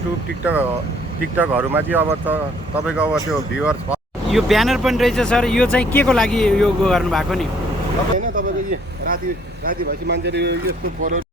YouTube टिकटकहरुमा चाहिँ अब तपाईको अब त्यो भ्युअर्स यो ब्यानर पनि रहेछ सर, यो चाहिँ के को लागि यो गर्नु भएको नि? हैन तपाईको यो राति भएपछि मान्छेले यस्तो फोटो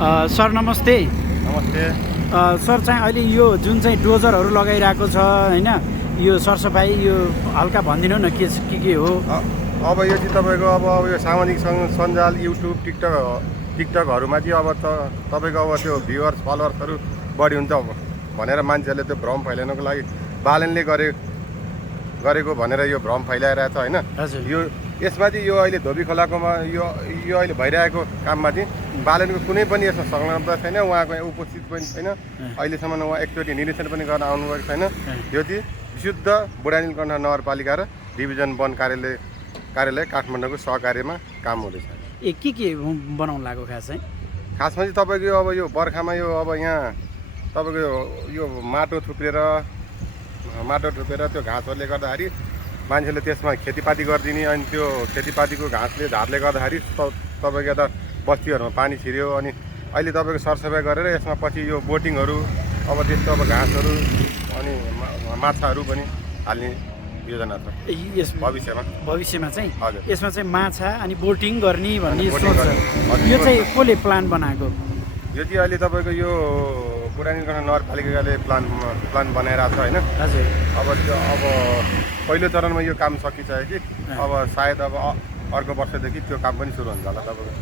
सर नमस्ते। नमस्ते सर चाहिँ अहिले यो जुन चाहिँ डोजरहरू लगाइरहेको छ हैन, यो सरसफाइ यो हल्का भनिदिनु न के हो? अब यो चाहिँ तपाईको अब यो सामाजिक सञ्जाल युट्युब टिकटकहरूमा चाहिँ अब तपाईँको अब त्यो भ्युवर्स फलोवर्सहरू बढी हुन्छ भनेर मान्छेहरूले त्यो भ्रम फैलाउनको लागि बालनले गरेको भनेर यो भ्रम फैलाइरहेछ होइन। हजुर यो यसमा चाहिँ यो अहिले धोबीखोलाकोमा यो अहिले भइरहेको काममा चाहिँ बालनको कुनै पनि यसमा संलग्नता छैन, उहाँको उपस्थित पनि छैन। अहिलेसम्म उहाँ एकचोटि निरीक्षण पनि गर्न आउनुभएको छैन। यो चाहिँ विशुद्ध बुढानीलकण्ठ नगरपालिका र डिभिजन वन कार्यालय काठमाडौँको सहकार्यमा काम हुँदैछ। के बनाउनु लाग्यो खासमा चाहिँ तपाईँको अब यो बर्खामा यो अब यहाँ तपाईँको यो माटो थुप्रेर त्यो घाँसहरूले गर्दाखेरि मान्छेले त्यसमा खेतीपाती गरिदिने, अनि त्यो खेतीपातीको घाँसले झारले गर्दाखेरि तपाईँको यता बस्तीहरूमा पानी छिर्यो। अनि अहिले तपाईँको सरसफाइ गरेर यसमा पछि यो बोटिङहरू अब त्यस्तो अब घाँसहरू अनि माछाहरू पनि हाल्ने योजना छ भविष्यमा चाहिँ। हजुर यसमा चाहिँ माछा अनि बोटिङ गर्ने भन्ने सोच छ। यो चाहिँ कसले प्लान बनाएको? यो चाहिँ अहिले तपाईँको यो बुढानीलकण्ठ नगरपालिकाले प्लान बनाइरहेको छ होइन। हजुर अब पहिलो चरणमा यो काम सकिसक्यो कि अब सायद अब अर्को वर्षदेखि त्यो काम पनि सुरु हुन्छ होला। तपाईँको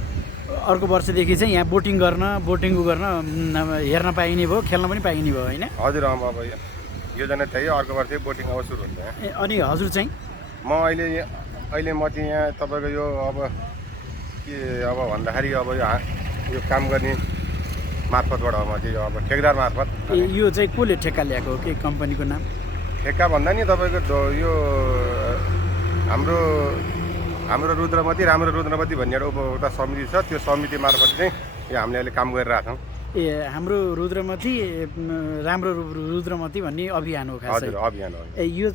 अर्को वर्षदेखि चाहिँ यहाँ बोटिङ गर्न हेर्न पाइने भयो, खेल्न पनि पाइने भयो होइन। हजुर अब योजना त्यही हो, अर्को वर्ष बोटिङ अब सुरु हुन्छ। अनि हजुर चाहिँ म अहिले म चाहिँ यहाँ तपाईँको यो अब के अब भन्दाखेरि अब यो काम गर्ने मार्फतबाट म चाहिँ अब ठेकेदार मार्फत। यो चाहिँ कसले ठेक्का ल्याएको के कम्पनीको नाम? ठेक्का भन्दा नि तपाईँको यो हाम्रो रुद्रमती भन्ने एउटा उपभोक्ता समिति छ, त्यो समिति मार्फत चाहिँ यो हामीले अहिले काम गरिरहेछौँ। हाम्रो राम्रो रुद्रमती भन्ने अभियान हो खास। हजुर अभियान हो। यो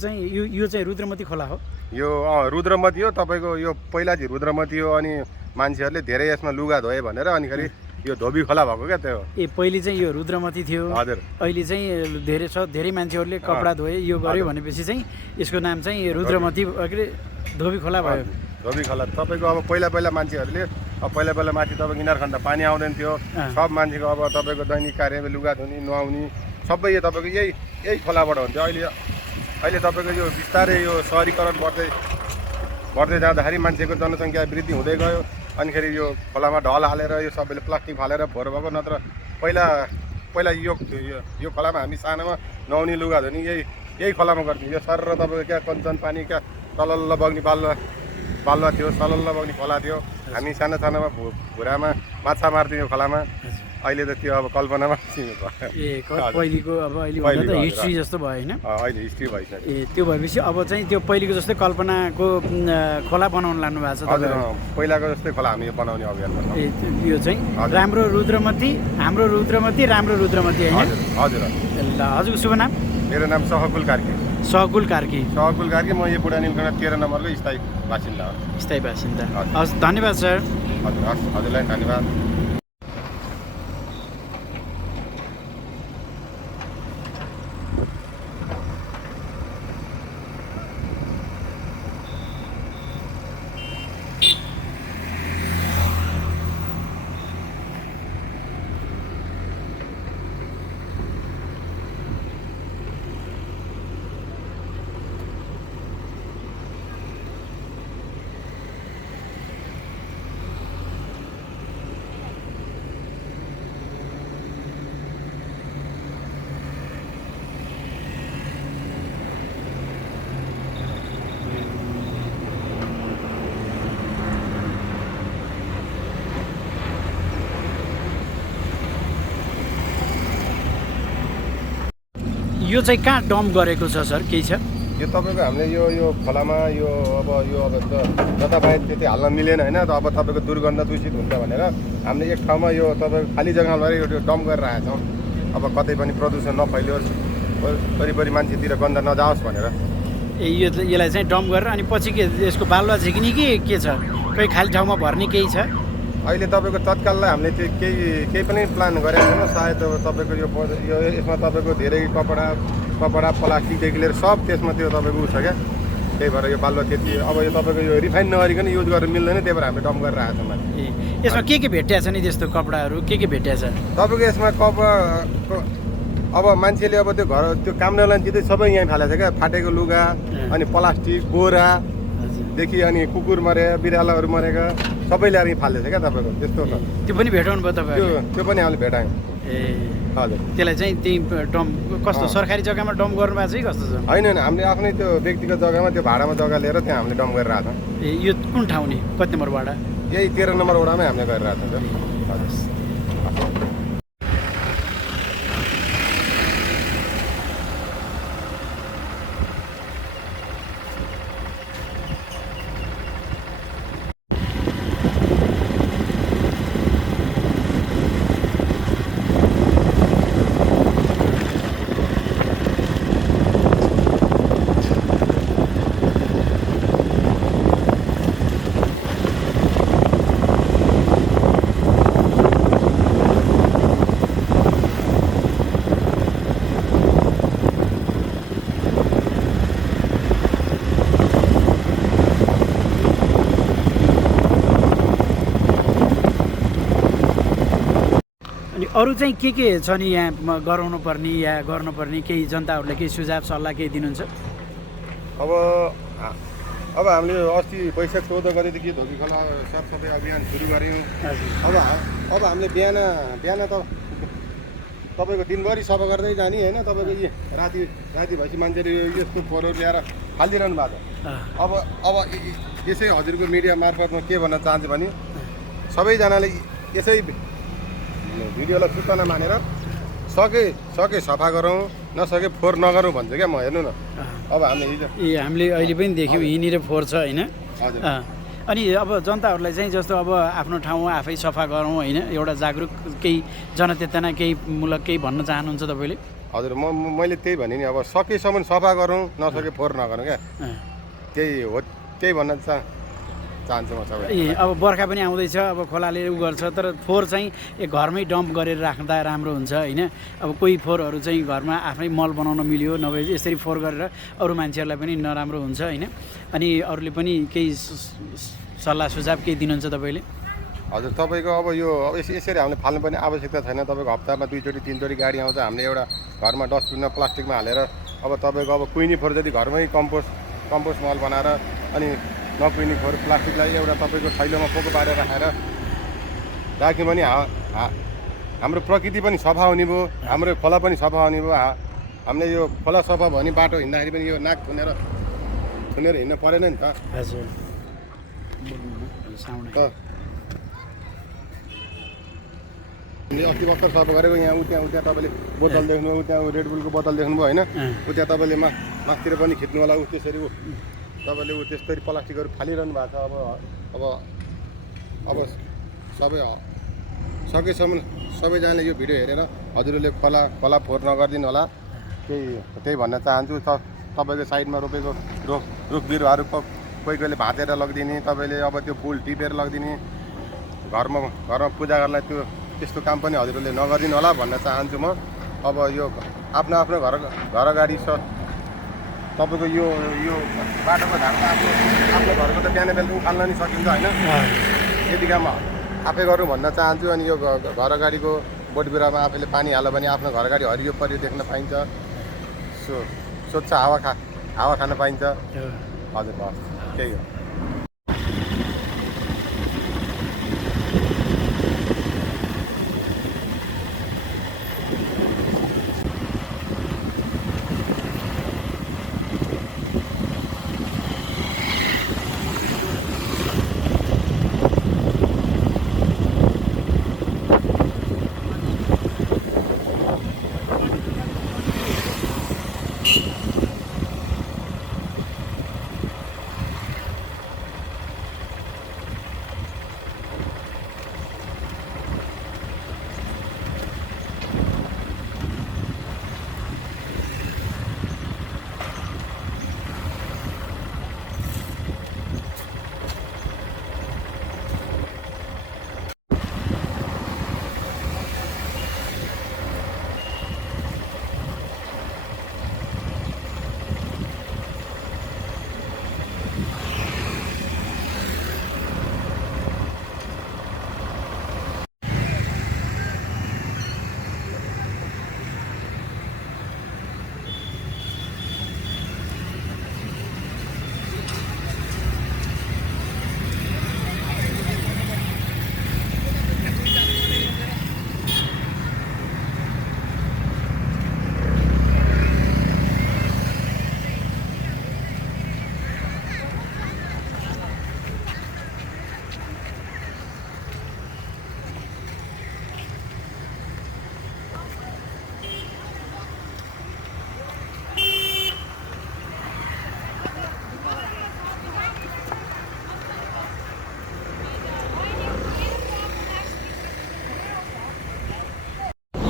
चाहिँ रुद्रमती खोला हो। यो रुद्रमती हो तपाईँको, यो पहिला चाहिँ रुद्रमती हो। अनि मान्छेहरूले धेरै यसमा लुगा धोए भनेर अनिखेरि यो धोबीखोला भएको क्या त्यो। पहिले चाहिँ यो रुद्रमती थियो। हजुर अहिले चाहिँ धेरै मान्छेहरूले कपडा धोए यो गर्यो भनेपछि चाहिँ यसको नाम चाहिँ रुद्रमती धोबीखोला भयो। धोबीखोला तपाईँको अब पहिला मान्छेहरूले पहिला माथि तपाईँको इनारखण्ड पानी आउँदैन थियो। सब मान्छेको अब तपाईँको दैनिक कार्यमा लुगा धुने नुहाउने सबै यो तपाईँको यही खोलाबाट हुन्थ्यो। अहिले तपाईँको यो बिस्तारै यो सहरीकरण बढ्दै जाँदाखेरि मान्छेको जनसङ्ख्या वृद्धि हुँदै गयो। अनिखेरि यो खोलामा ढल हालेर यो सबैले प्लास्टिक फालेर फोहोर भएको। नत्र पहिला यो खोलामा हामी सानोमा नुहाउने लुगा धुने यही खोलामा गर्थ्यौँ। यो सर र तपाईँको क्या कञ्चन पानी क्या तलल्ल बग्ने बालुवा थियो, सलल्ल बग्ने खोला थियो। हामी सानोमा भुरामा माछा मार्थ्यौँ खोलामा। अहिले त त्यो अब कल्पनामा पहिलेको अब अहिले त हिस्ट्री जस्तो भयो होइन। अहिले हिस्ट्री भइसक्यो। त्यो भएपछि अब चाहिँ त्यो पहिलेको जस्तै कल्पनाको खोला बनाउनु लानु भएको छ। हजुर पहिलाको जस्तै खोला हामी बनाउने अभियानमा छौँ। यो चाहिँ हाम्रो रुद्रमती होइन। हजुर ल हजुरको शुभ नाम? मेरो नाम सहकुल कार्की। म यो बुढानीलकण्ठ 13 नम्बरको स्थायी बासिन्दा हो। हस् धन्यवाद सर। हजुरलाई धन्यवाद। यो चाहिँ कहाँ डम्प गरेको छ सर? केही छ? यो तपाईँको हामीले यो खोलामा यो अब जताभाइ त्यति हाल्न मिलेन होइन। अब तपाईँको दुर्गन्ध दूषित हुन्छ भनेर हामीले एक ठाउँमा यो तपाईँको खाली जग्गामा यो डम्प गरेर आएका छौँ। अब कतै पनि प्रदूषण नफैलियोस्, वरिपरि मान्छेतिर गन्ध नजाओस् भनेर। यसलाई चाहिँ डम्प गरेर अनि पछि के यसको बालुवा झिक्ने कि छ? कोही खाली ठाउँमा भर्ने केही छ? अहिले तपाईँको तत्काललाई हामीले त्यो केही पनि प्लान गरेका छैनौँ। सायद तपाईँको यसमा तपाईँको धेरै कपडा प्लास्टिकदेखि लिएर सब त्यसमा त्यो तपाईँको छ क्या। त्यही भएर यो बालुवा त्यति अब यो तपाईँको यो रिफाइन नगरिकन युज गरेर मिल्दैन। त्यही भएर हामीले डम्प गरेर आएको छौँ माथि। यसमा के भेटिया छ नि त्यस्तो कपडाहरू के भेटिया छ? तपाईँको यसमा अब मान्छेले अब त्यो काम नलाने चिजै सबै यहाँ फालेको छ क्या। फाटेको लुगा अनि प्लास्टिक बोरा देखि अनि कुकुर मरे बिरालोहरू मरेका सबै ल्याएर फाल्दैछ क्या तपाईँको त्यस्तो छ। त्यो पनि भेटाउनु भयो तपाईँहरूले? त्यो पनि हामीले भेटायौँ। ए हजुर। त्यसलाई चाहिँ त्यही डम्प कस्तो सरकारी जग्गामा डम्प गर्नु भएको छ कि कस्तो छ? होइन हामीले आफ्नै त्यो व्यक्तिगत जग्गामा त्यो भाडामा जग्गा लिएर त्यहाँ हामीले डम्प गरेर आएको छौँ। ए यो कुन ठाउँ नि? कति नम्बर भाडा? यही 13 नम्बर वडामै हामीले गरेर आएको छौँ। हजुर। अरू चाहिँ के छ नि यहाँ गराउनु पर्ने या गर्नुपर्ने केही जनताहरूले केही सुझाव सल्लाह केही दिनुहुन्छ? अब हामीले अस्ति वैशाख 14 गतेदेखि धोबीखोला सरसफाइ अभियान सुरु गऱ्यौँ। अब हामीले बिहान त तपाईँको दिनभरि सफा गर्दै जाने होइन, तपाईँको राति भएपछि मान्छेले यस्तो फोहोरहरू ल्याएर फालिदिइरहनु भएको छ। अब यसै हजुरको मिडिया मार्फत म के भन्न चाहन्छु भने सबैजनाले यसै भिडियोलाई सूचना मानेर सके सफा गरौँ, नसके फोहोर नगरौँ भन्छ क्या म। हेर्नु न अब हामीले अहिले पनि देख्यौँ यहीँनिर फोहोर छ होइन। हजुर। अनि अब जनताहरूलाई चाहिँ जस्तो अब आफ्नो ठाउँ आफै सफा गरौँ होइन, एउटा जागरुक केही जनचेतना केही मूलक केही भन्न चाहनुहुन्छ तपाईँले? हजुर मैले त्यही भने नि अब सकेसम्म सफा गरौँ, नसके फोहोर नगरौँ क्या, त्यही भन्न चाहन्छु म सबै। अब बर्खा पनि आउँदैछ, अब खोलाले उ गर्छ, तर फोहोर चाहिँ घरमै डम्प गरेर राख्दा राम्रो हुन्छ होइन। अब कोही फोहोरहरू चाहिँ घरमा आफ्नै मल बनाउन मिल्यो, नभए यसरी फोहोर गरेर अरू मान्छेहरूलाई पनि नराम्रो हुन्छ होइन। अनि अरूले पनि केही सल्लाह सुझाव केही दिनुहुन्छ तपाईँले? हजुर तपाईँको अब यसरी हामीले फाल्नुपर्ने आवश्यकता छैन। तपाईँको हप्तामा 2 चोटि 3 चोटि गाडी आउँछ, हामीले एउटा घरमा डस्टबिनमा प्लास्टिकमा हालेर अब तपाईँको अब कुहिने फोहोर जति घरमै कम्पोस्ट मल बनाएर अनि नकुहिने फोहोर प्लास्टिकलाई एउटा तपाईँको थैलोमा पोको पारेर राख्यो भने हाम्रो प्रकृति पनि सफा हुने भयो, हाम्रो खोला पनि सफा हुने भयो। हामीले यो खोला सफा भयो भने बाटो हिँड्दाखेरि पनि यो नाक थुनेर हिँड्नु परेन नि त। हजुर। अस्ति भर्खर सफा गरेको यहाँ उत्यहाँ तपाईँले बोतल देख्नुभयो, त्यहाँ रेडबुलको बोतल देख्नुभयो होइन, उत्यहाँ तपाईँले मासतिर पनि खिच्नु होला। त्यसरी तपाईँले त्यसरी प्लास्टिकहरू फालिरहनु भएको छ। अब सकेसम्म सबैजनाले यो भिडियो हेरेर हजुरहरूले खोला फोहोर नगरिदिनु होला, त्यही भन्न चाहन्छु। तपाईँको साइडमा रोपेको रुख बिरुवाहरू कोहीले भाँचेर लगिदिने, तपाईँले अब त्यो फुल टिपेर लगिदिने, घरमा पूजा गर्नलाई त्यस्तो काम पनि हजुरहरूले नगरिदिनु होला भन्न चाहन्छु म। अब यो आफ्नो घर अगाडि तपाईँको यो बाटोको धारमा आफ्नो घरको त बिहान बेलुका उखाल्न नि सकिन्छ होइन, यति काम आफै गरौँ भन्न चाहन्छु। अनि यो घर अगाडिको बोट बिरुवामा आफैले पानी हाल्यो भने आफ्नो घर अगाडि हरियो परियो देख्न पाइन्छ, स्वच्छ हावा खान पाइन्छ। हजुर बस त्यही हो।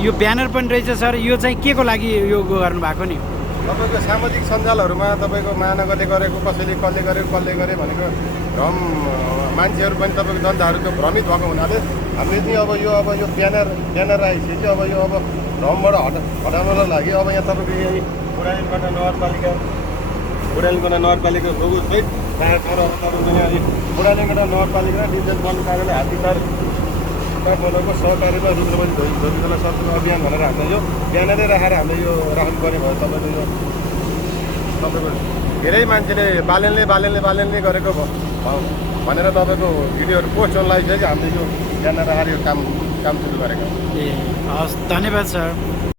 यो ब्यानर पनि रहेछ सर, यो चाहिँ के को लागि यो गर्नुभएको नि? तपाईँको सामाजिक सञ्जालहरूमा तपाईँको महानगरले गरेको, कसैले कसले गरे भनेको भ्रम, मान्छेहरू पनि तपाईँको जनताहरू त्यो भ्रमित भएको हुनाले हामीले चाहिँ अब यो ब्यानर आइसक्यो चाहिँ अब यो अब भ्रमबाट हटाउनको लागि अब यहाँ तपाईँको यही बुढानीकोटा नगरपालिका लोगोसहित चार ठाउँहरू तपाईँको यहाँ बुढानीकोटा नगरपालिका र डिभिजन वन कार्यालय हात्तीपार काठमाडौँको सहकार्यमा रुद्रवती धोबीखोला सरसफ अभियान भनेर हामीले यो ब्यानरै राखेर हामीले यो राख्नुपर्ने भयो। तपाईँको धेरै मान्छेले बालेनले गरेको भनेर तपाईँको भिडियोहरू पोस्ट गर्न लागि चाहिँ हामीले यो ब्यानर राखेर यो काम सुरु गरेको। ए हस्, धन्यवाद सर।